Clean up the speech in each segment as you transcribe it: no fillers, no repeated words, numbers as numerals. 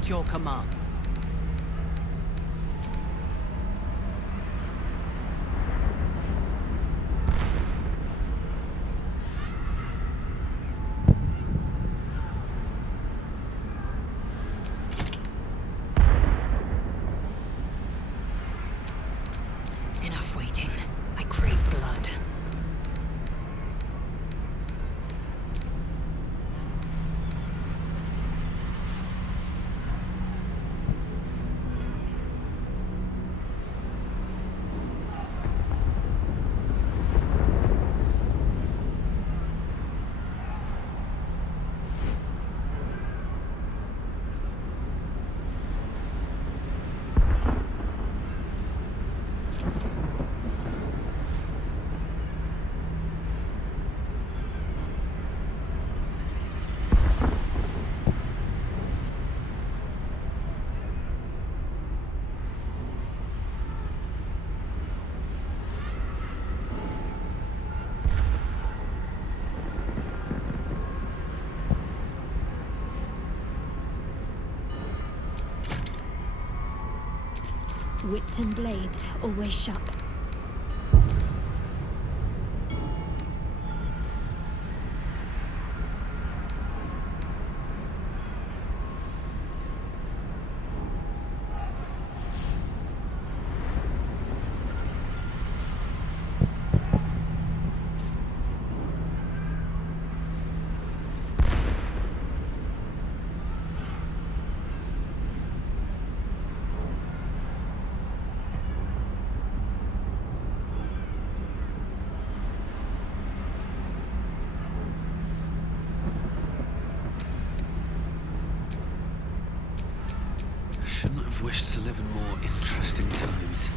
at your command. Enough waiting. I crave blood. Wits and blades, always sharp. Shouldn't have wished to live in more interesting times.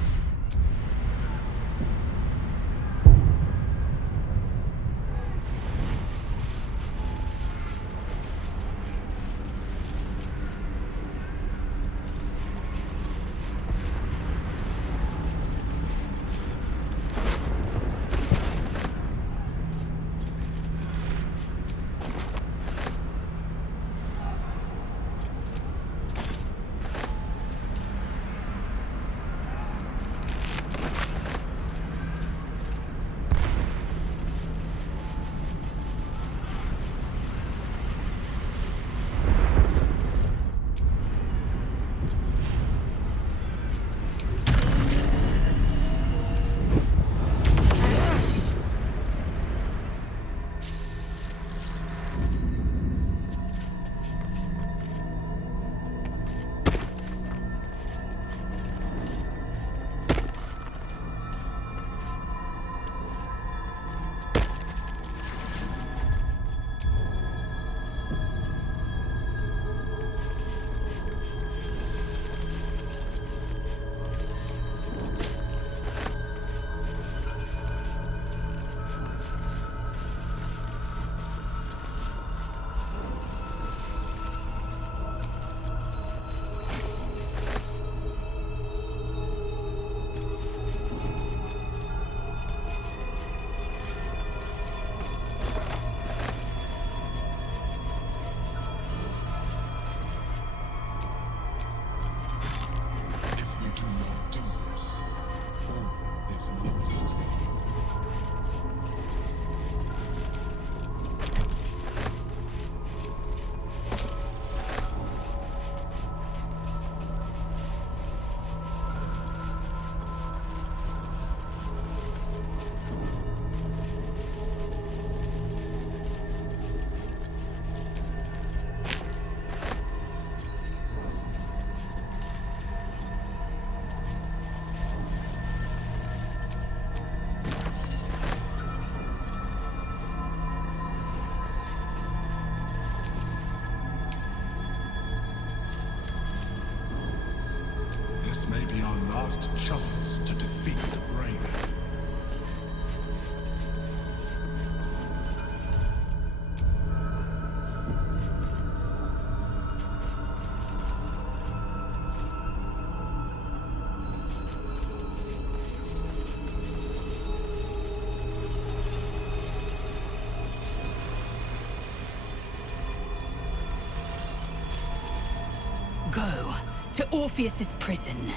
go to Orpheus's prison.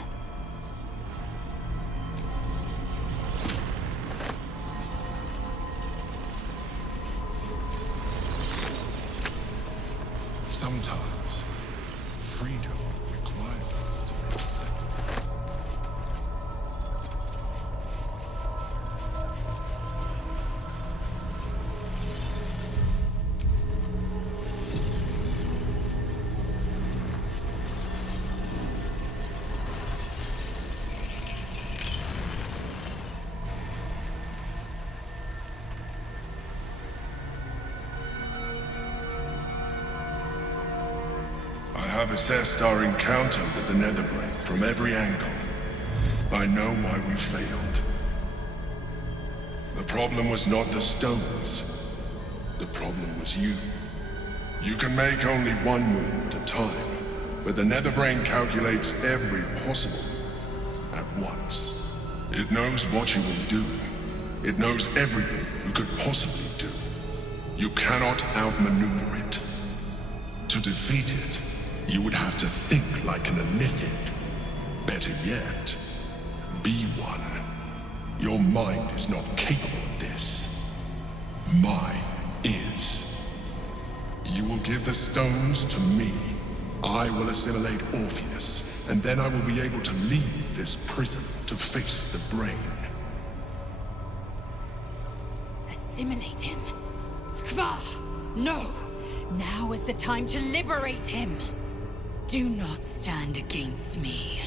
Sometimes, freedom requires us to make sacrifices. I have assessed our encounter with the Netherbrain from every angle. I know why we failed. The problem was not the stones. The problem was you. You can make only one move at a time, but the Netherbrain calculates every possible move at once. It knows what you will do. It knows everything you could possibly do. You cannot outmaneuver it. To defeat it, you would have to think like an Illithid. Better yet, be one. Your mind is not capable of this. Mine is. You will give the stones to me. I will assimilate Orpheus, and then I will be able to leave this prison to face the brain. Assimilate him? Skva! No! Now is the time to liberate him! Do not stand against me.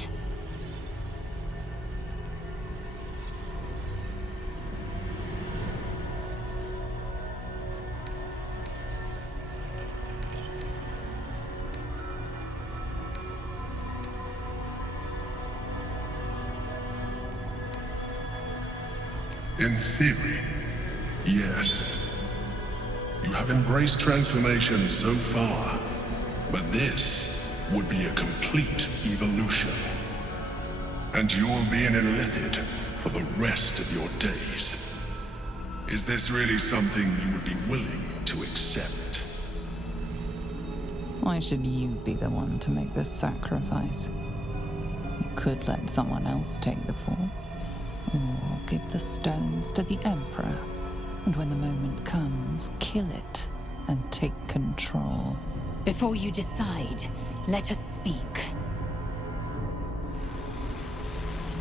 In theory, yes. You have embraced transformation so far, but this would be a complete evolution. And you will be an Illithid for the rest of your days. Is this really something you would be willing to accept? Why should you be the one to make this sacrifice? You could let someone else take the fall, or give the stones to the Emperor, and when the moment comes, kill it and take control. Before you decide, let us speak.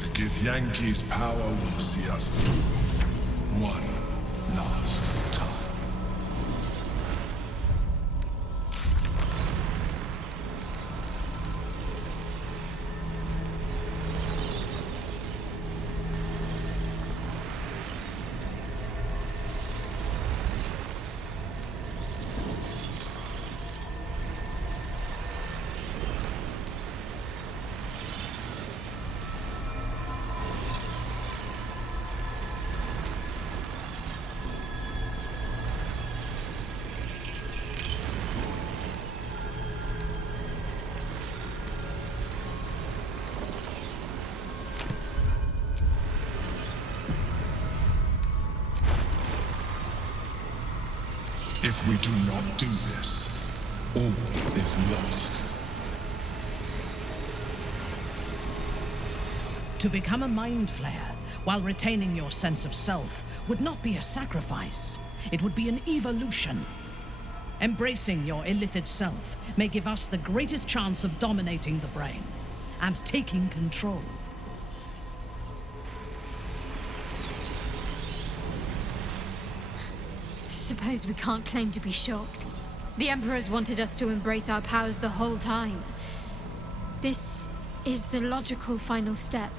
The Githyanki's power will see us through. One last time. If we do not do this, all is lost. To become a mind flayer while retaining your sense of self would not be a sacrifice. It would be an evolution. Embracing your Illithid self may give us the greatest chance of dominating the brain and taking control. Suppose we can't claim to be shocked. The Emperor's wanted us to embrace our powers the whole time. This is the logical final step.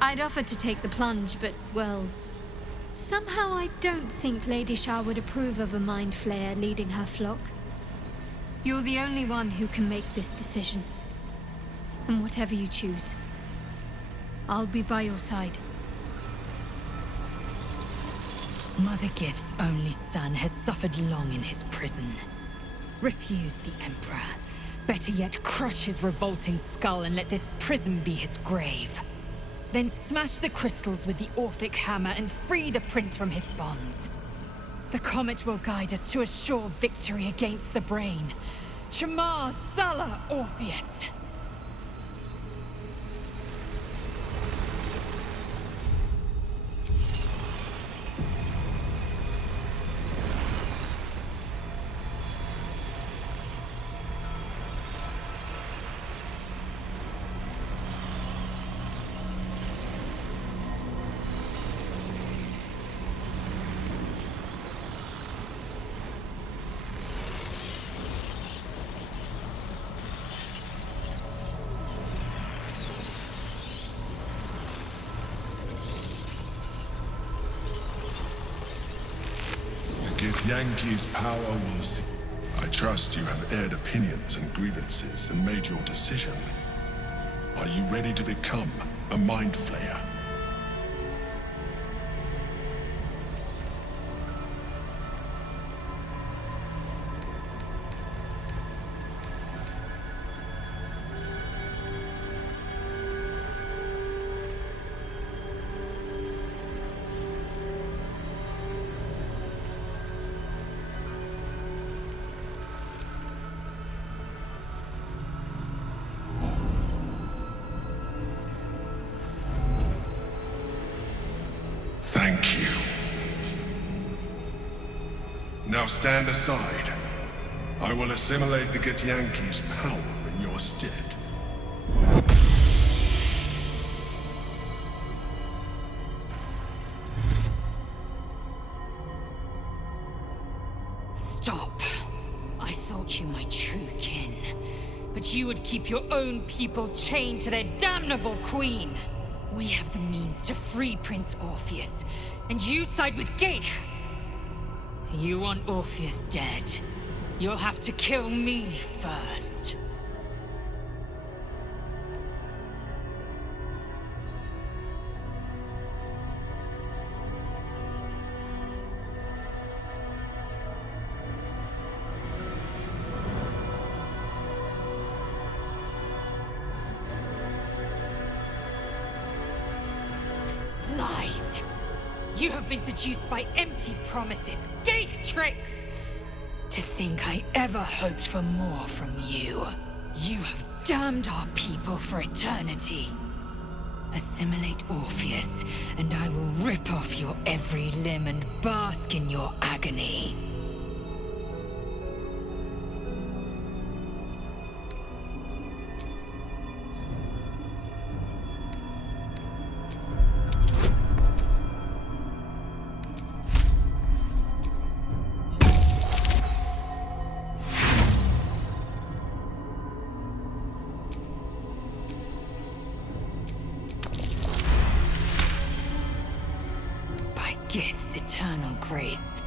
I'd offered to take the plunge, but, well... somehow I don't think Lady Shah would approve of a mind flayer leading her flock. You're the only one who can make this decision. And whatever you choose, I'll be by your side. Mother Gith's only son has suffered long in his prison. Refuse the Emperor. Better yet, crush his revolting skull and let this prison be his grave. Then smash the crystals with the Orphic hammer and free the prince from his bonds. The comet will guide us to a sure victory against the brain. Chamar Sala Orpheus. Yankee's power will see. I trust you have aired opinions and grievances and made your decision. Are you ready to become a Mind Flayer? Thank you. Now stand aside. I will assimilate the Githyanki's power in your stead. Stop. I thought you my true kin, but you would keep your own people chained to their damnable queen. We have the means to free Prince Orpheus, and you side with Geich. You want Orpheus dead. You'll have to kill me first. Lies! You have been seduced by empty promises, gay tricks! To think I ever hoped for more from you. You have damned our people for eternity. Assimilate Orpheus, and I will rip off your every limb and bask in your agony. Gith's eternal grace.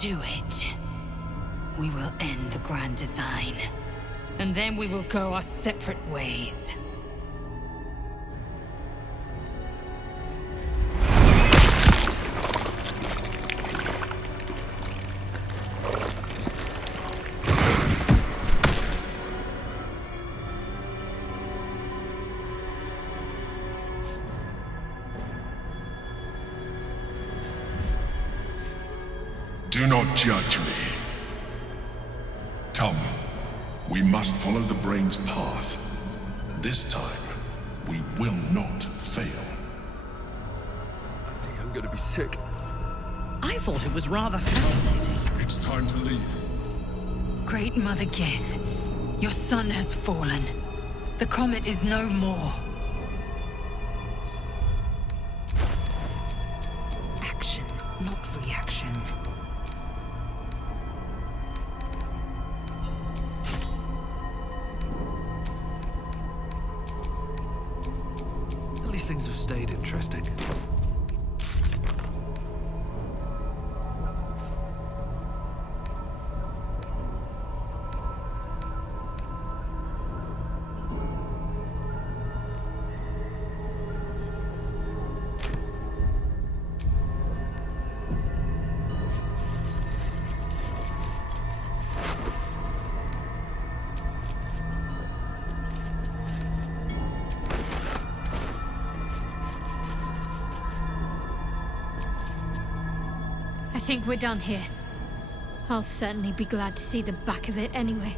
Do it. We will end the grand design. And then we will go our separate ways. Do not judge me. Come, we must follow the brain's path. This time, we will not fail. I think I'm gonna be sick. I thought it was rather fascinating. It's time to leave. Great Mother Gith, your son has fallen. The comet is no more. Action, not reaction. At least things have stayed interesting. I think we're done here. I'll certainly be glad to see the back of it anyway.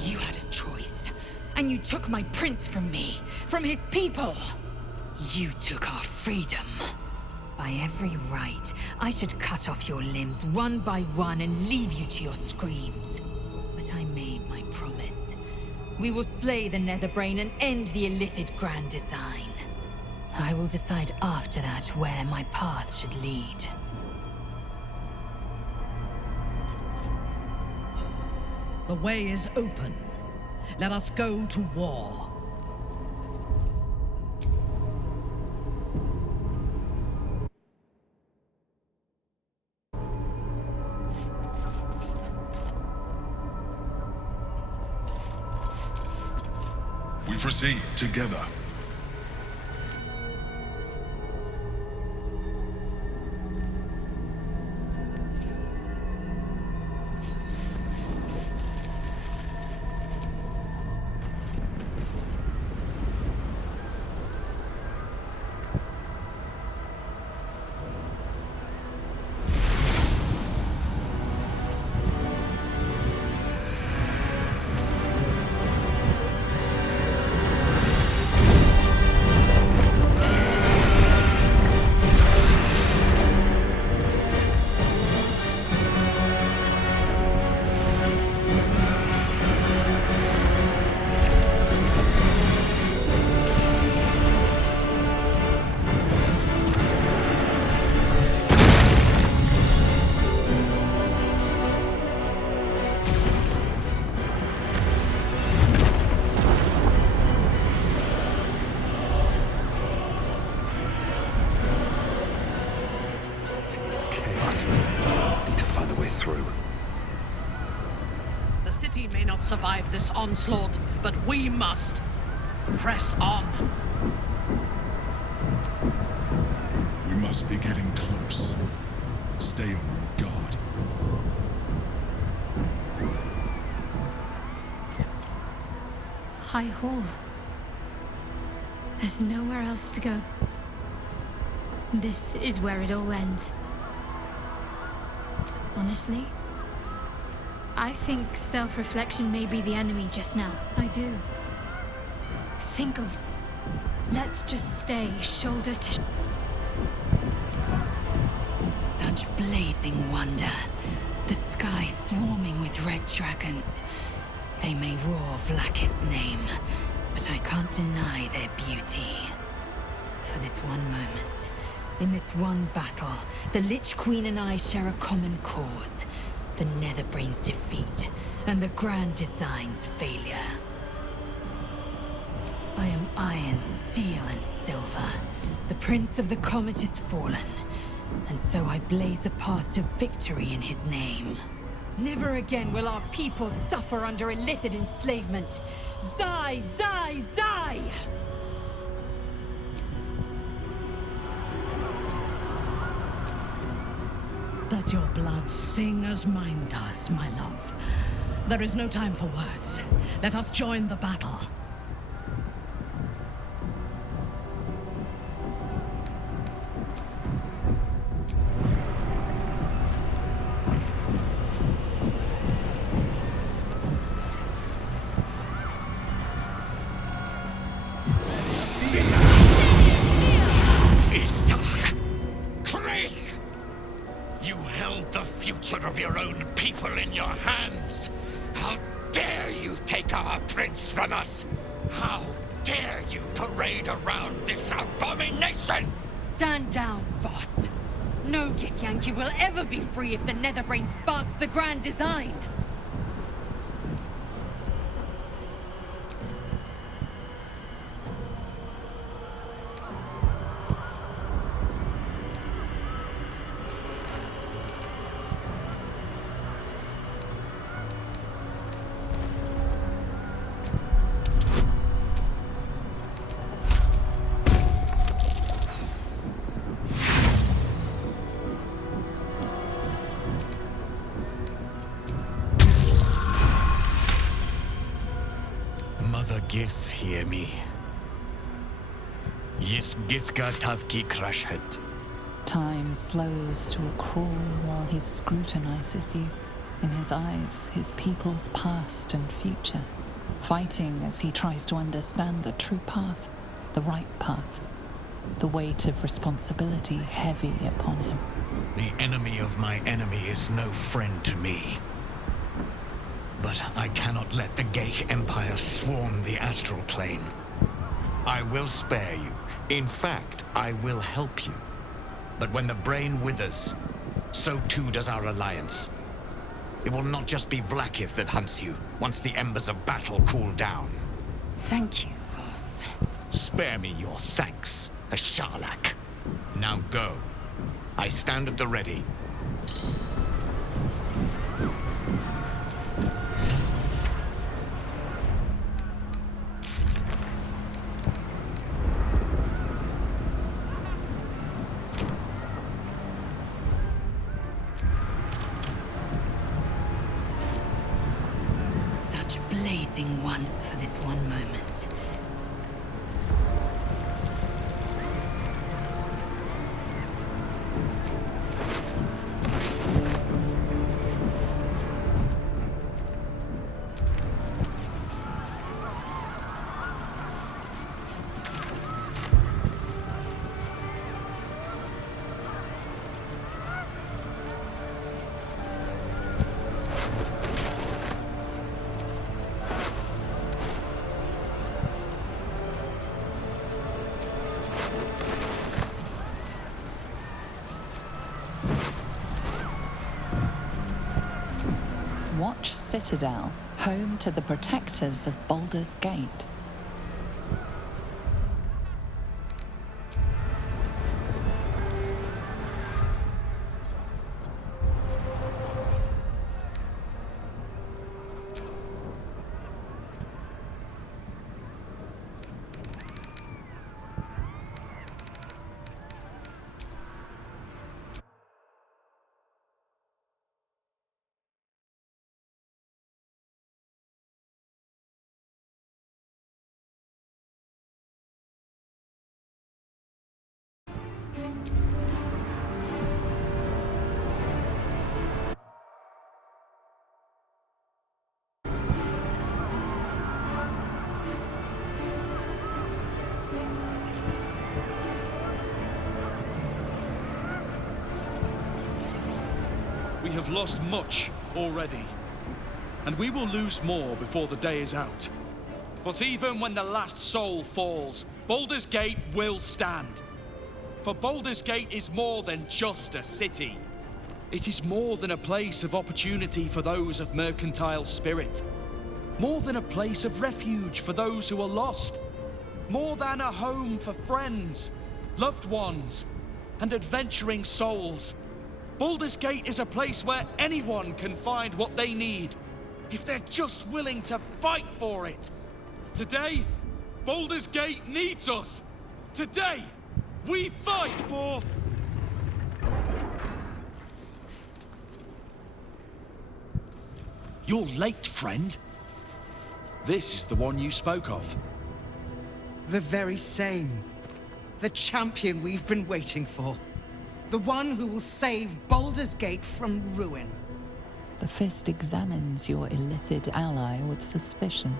You had a choice, and you took my prince from me, from his people. You took our freedom. By every right, I should cut off your limbs one by one and leave you to your screams. But I made my promise. We will slay the Netherbrain and end the Illithid Grand Design. I will decide after that where my path should lead. The way is open. Let us go to war. We proceed together. The city may not survive this onslaught, but we must. Press on. We must be getting close. Stay on your guard. High Hall. There's nowhere else to go. This is where it all ends. Honestly, I think self-reflection may be the enemy just now. I do. Think of... Let's just stay shoulder to... Such blazing wonder. The sky swarming with red dragons. They may roar Vlaakith's name, but I can't deny their beauty. For this one moment, in this one battle, the Lich Queen and I share a common cause. The Netherbrain's defeat, and the Grand Design's failure. I am iron, steel, and silver. The Prince of the Comet is fallen, and so I blaze a path to victory in his name. Never again will our people suffer under Illithid enslavement. Zai, Zai, Zai! Does your blood sing as mine does, my love? There is no time for words. Let us join the battle. Is dark. Chris! You held the future of your own people in your hands. How dare you take our prince from us? How dare you parade around this abomination? Stand down, Voss. No Githyanki will ever be free if the Netherbrain sparks the Grand Design. Mother Gith, hear me. Yis Githga Tavki Krashet. Time slows to a crawl while he scrutinizes you. In his eyes, his people's past and future, fighting as he tries to understand the true path, the right path, the weight of responsibility heavy upon him. The enemy of my enemy is no friend to me. But I cannot let the Geich Empire swarm the astral plane. I will spare you. In fact, I will help you. But when the brain withers, so too does our alliance. It will not just be Vlaakith that hunts you, once the embers of battle cool down. Thank you, Voss. Spare me your thanks, a Sharlak. Now go. I stand at the ready. Such blazing one for this one moment. Watch Citadel, home to the protectors of Baldur's Gate. We have lost much already, and we will lose more before the day is out. But even when the last soul falls, Baldur's Gate will stand. For Baldur's Gate is more than just a city. It is more than a place of opportunity for those of mercantile spirit. More than a place of refuge for those who are lost. More than a home for friends, loved ones, and adventuring souls. Baldur's Gate is a place where anyone can find what they need, if they're just willing to fight for it. Today, Baldur's Gate needs us. Today, we fight for... You're late, friend. This is the one you spoke of. The very same. The champion we've been waiting for. The one who will save Baldur's Gate from ruin. The Fist examines your illithid ally with suspicion.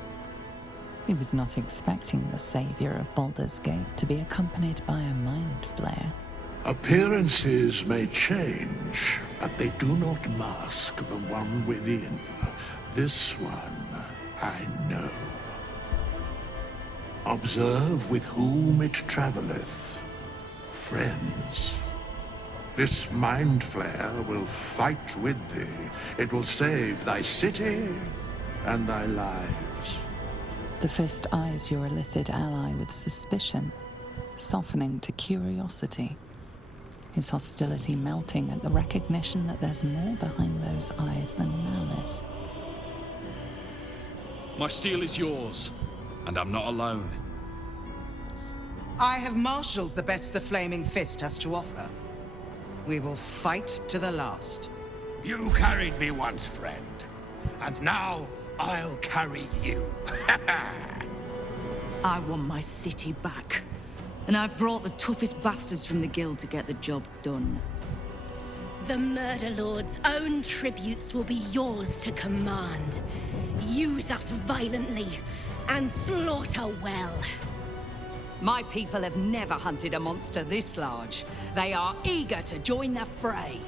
He was not expecting the savior of Baldur's Gate to be accompanied by a mind flare. Appearances may change, but they do not mask the one within. This one, I know. Observe with whom it traveleth. Friends. This mind flare will fight with thee. It will save thy city and thy lives. The Fist eyes your illithid ally with suspicion, softening to curiosity. His hostility melting at the recognition that there's more behind those eyes than malice. My steel is yours, and I'm not alone. I have marshaled the best the Flaming Fist has to offer. We will fight to the last. You carried me once, friend. And now, I'll carry you. I want my city back. And I've brought the toughest bastards from the guild to get the job done. The Murder Lord's own tributes will be yours to command. Use us violently, and slaughter well. My people have never hunted a monster this large. They are eager to join the fray.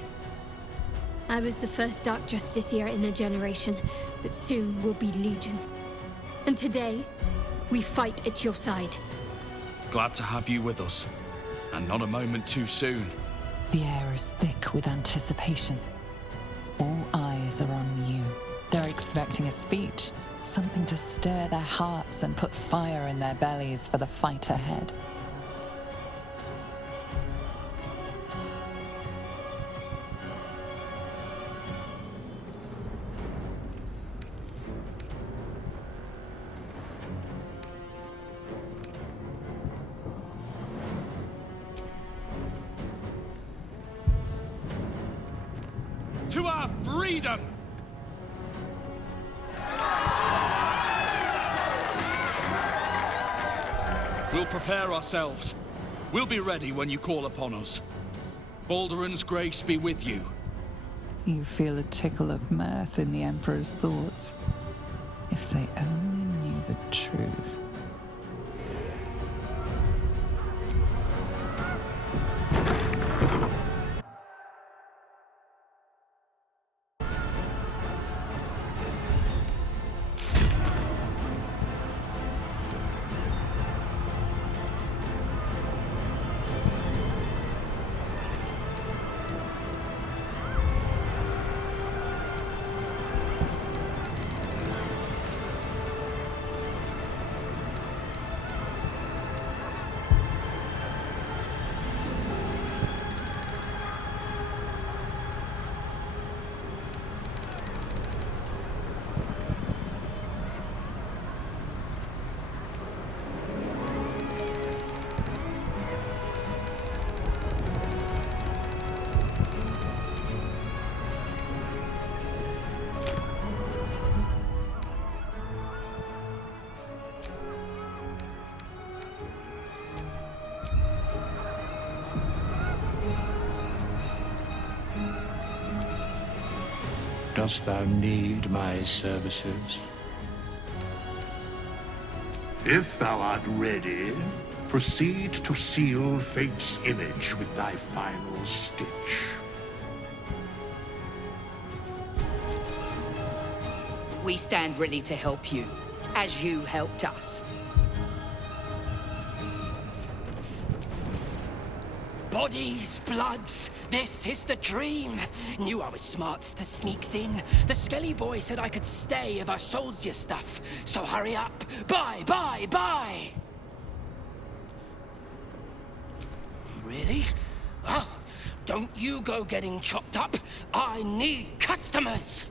I was the first Dark Justiciar in a generation, but soon we'll be Legion. And today, we fight at your side. Glad to have you with us, and not a moment too soon. The air is thick with anticipation. All eyes are on you. They're expecting a speech, something to stir their hearts and put fire in their bellies for the fight ahead. To our freedom! We'll prepare ourselves. We'll be ready when you call upon us. Balduran's grace be with you. You feel a tickle of mirth in the Emperor's thoughts. If they only knew the truth. Dost thou need my services? If thou art ready, proceed to seal Fate's image with thy final stitch. We stand ready to help you, as you helped us. Bodies, bloods, this is the dream. Knew I was smart to sneaks in. The skelly boy said I could stay if I sold your stuff. So hurry up. Buy, buy, buy! Really? Oh, don't you go getting chopped up. I need customers!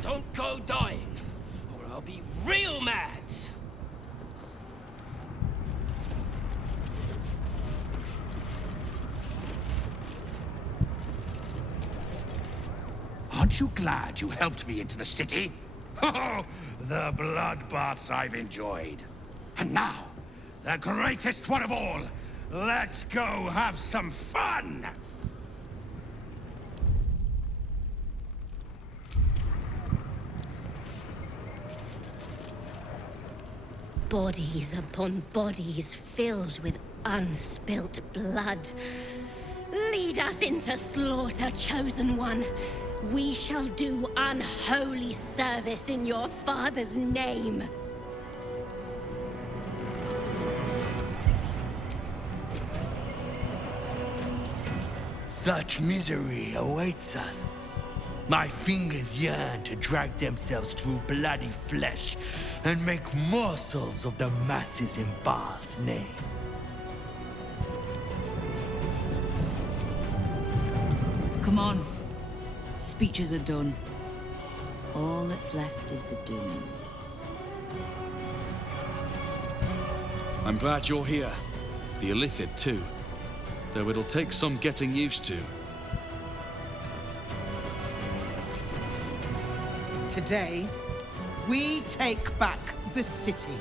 Don't go dying, or I'll be real mad! Aren't you glad you helped me into the city? Oh, the bloodbaths I've enjoyed. And now, the greatest one of all. Let's go have some fun! Bodies upon bodies filled with unspilt blood. Lead us into slaughter, Chosen One. We shall do unholy service in your father's name. Such misery awaits us. My fingers yearn to drag themselves through bloody flesh and make morsels of the masses in Baal's name. Come on. Speeches are done. All that's left is the doing. I'm glad you're here. The Illithid too. Though it'll take some getting used to. Today, we take back the city.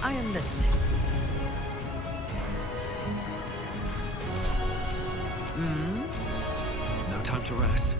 I am listening. No time to rest.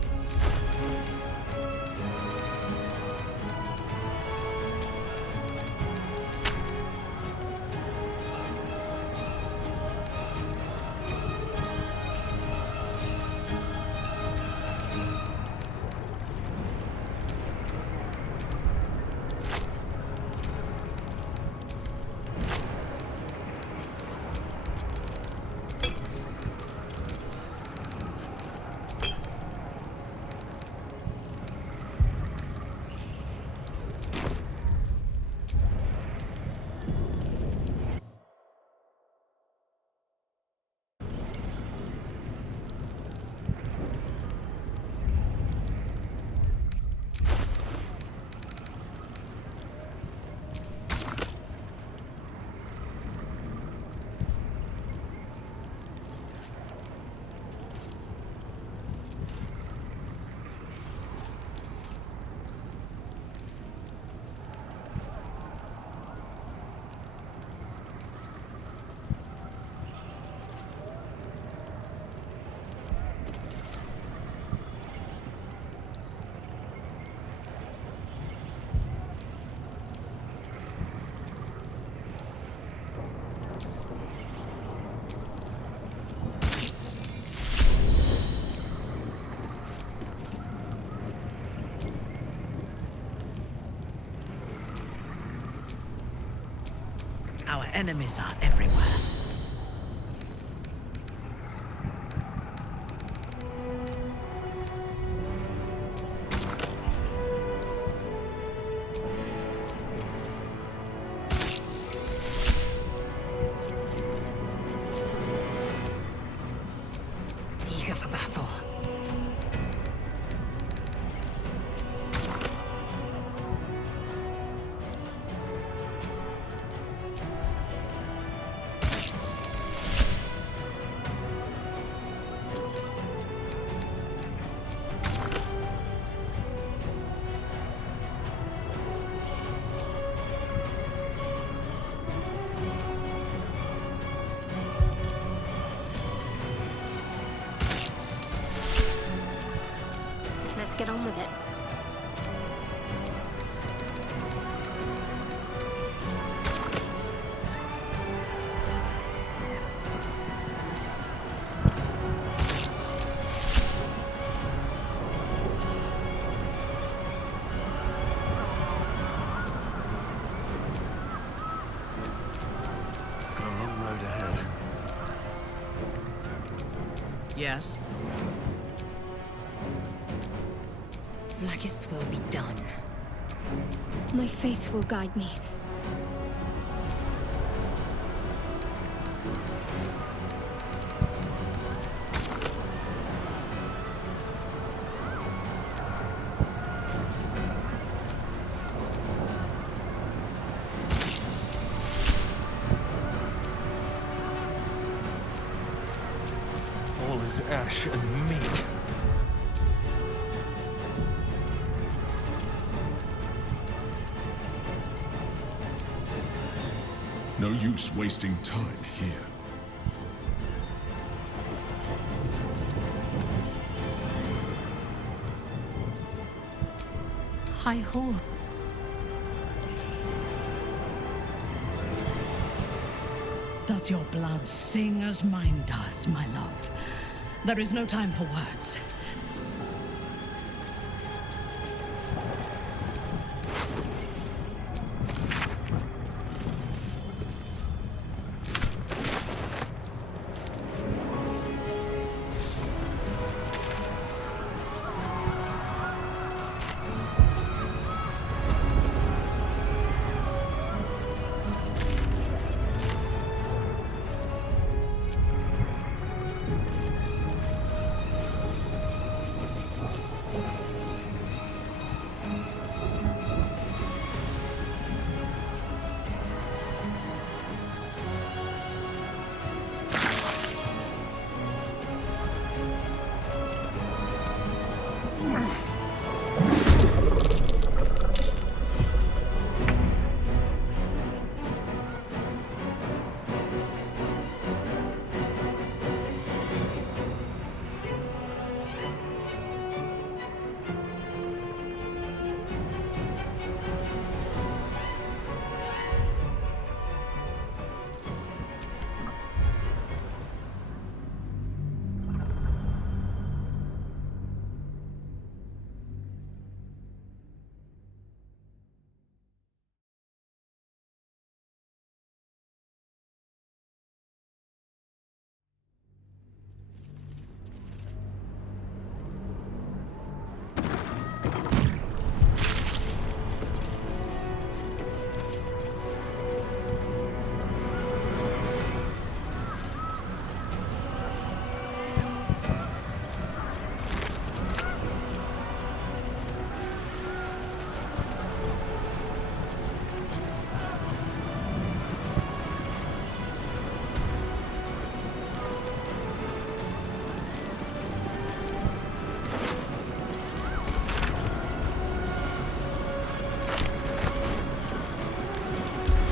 Our enemies are everywhere. Eager for battle. Let's get on with it. We've got a long road ahead. Yes? Vlaakith's will be done. My faith will guide me. All is ash and meat. No use wasting time here. High Hall. Does your blood sing as mine does, my love? There is no time for words.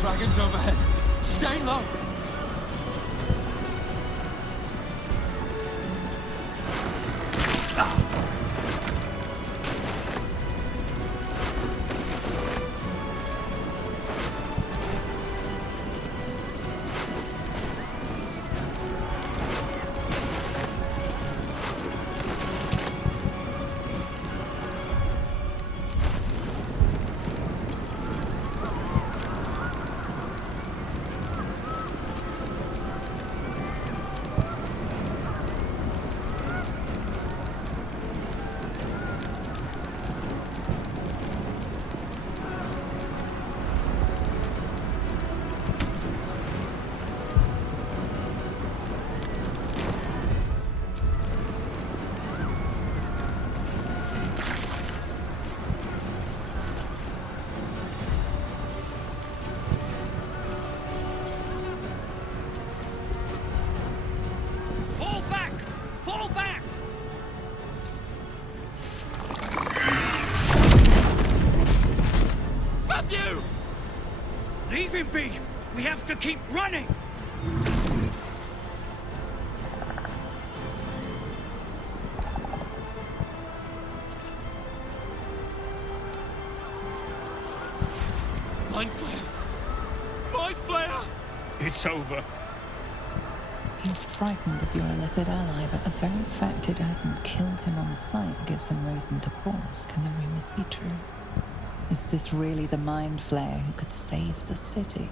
Dragons overhead. Stay low. Leave him be! We have to keep running! Mind Flayer! Mind Flayer! It's over. He's frightened of your illithid ally, but the very fact it hasn't killed him on sight gives him reason to pause. Can the rumors be true? Is this really the Mind Flayer who could save the city?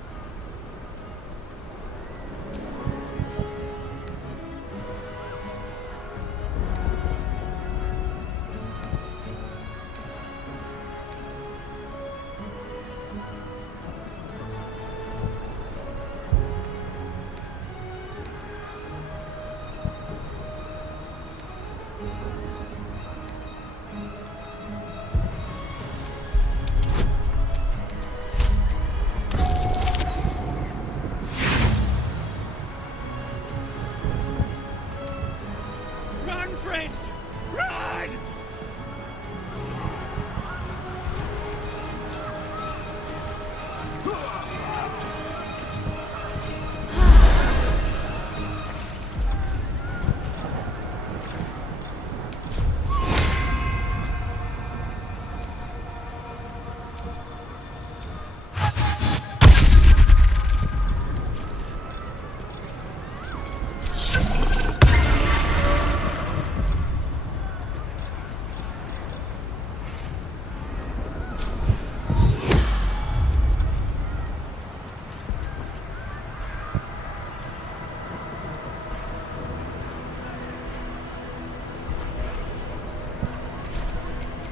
Run, friends! Run!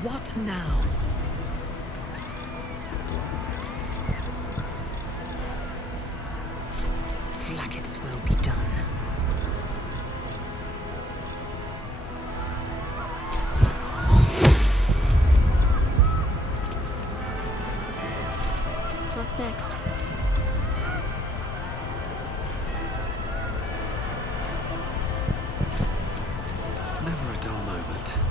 What now? Vlaakith's will be done. What's next? Never a dull moment.